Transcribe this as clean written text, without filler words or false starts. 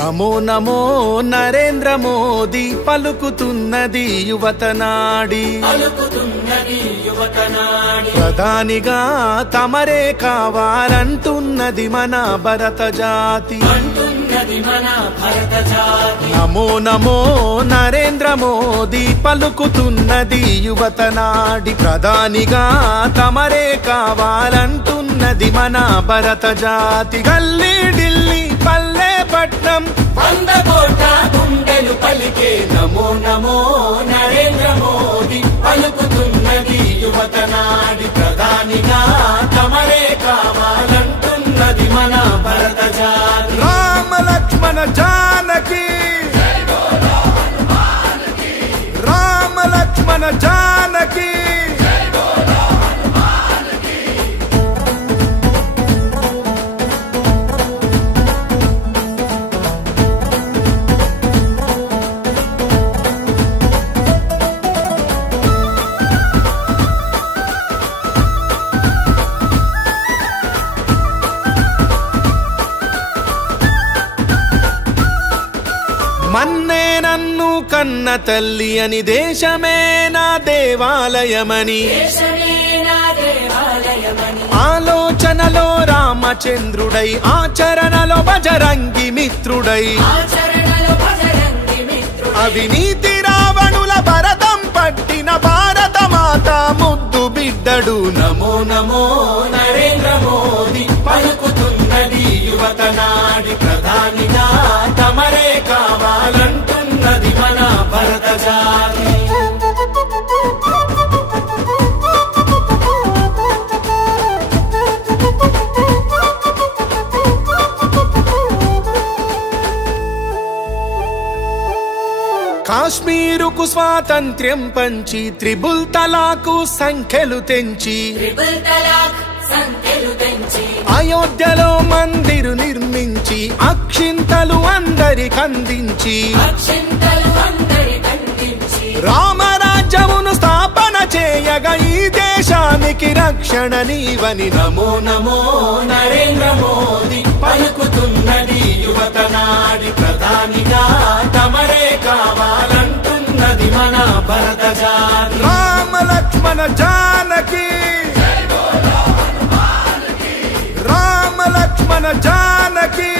నమో నమో నరేంద్ర మోదీ పలుకుతున్నది యువతనాడి ప్రధానిగా తమరే కావాలంటున్నది మన భరత జాతి నమో నమో నరేంద్ర మోదీ పలుకుతున్నది యువతనాడి ప్రధానిగా తమరే కావాలంటున్నది మన భరత జాతి గల్లీ ఢిల్లీ పల్లె పట్నం వందకోట గుండెలు పలికే నమో నమో నరేంద్ర మోదీ పలుకుతున్నది యువతనాడి ప్రధానిగా తమరే కావాలంటున్నది మన భరత జాతి రామ లక్ష్మణ జానకి రామ లక్ష్మణ జానకి మన్నే నన్ను కన్న తల్లి అని దేశమే నా దేవాలయమని ఆలోచనలో రామచంద్రుడై ఆచరణలో బజరంగి మిత్రుడై అవినీతి రావణుల భరతం పట్టిన భారత మాత ముద్దు బిడ్డడు నమో నమో నరేంద్ర మోదీ పలుకుతున్నది యువతనాడి ప్రధానిగా తమరే కావాలంటున్నది మన భరత జాతి కాశ్మీరుకు స్వాతంత్ర్యం పంచి త్రిబుల్ తలాకు సంఖ్యలు తెంచి అయోధ్యలో మందిరు నిర్మించి అక్షింతలు అందరికందించి రామరాజ్యమును స్థాపన చేయగా ఈ దేశానికి రక్షణ నీవని నమో నమో నరేంద్ర మోదీ పలుకుతున్నది యువతనాడి ప్రధానిగా తమరే కావాలంటున్నది మన భరత జాతి రామ లక్ష్మణ జానకి రామ లక్ష్మణ జానకి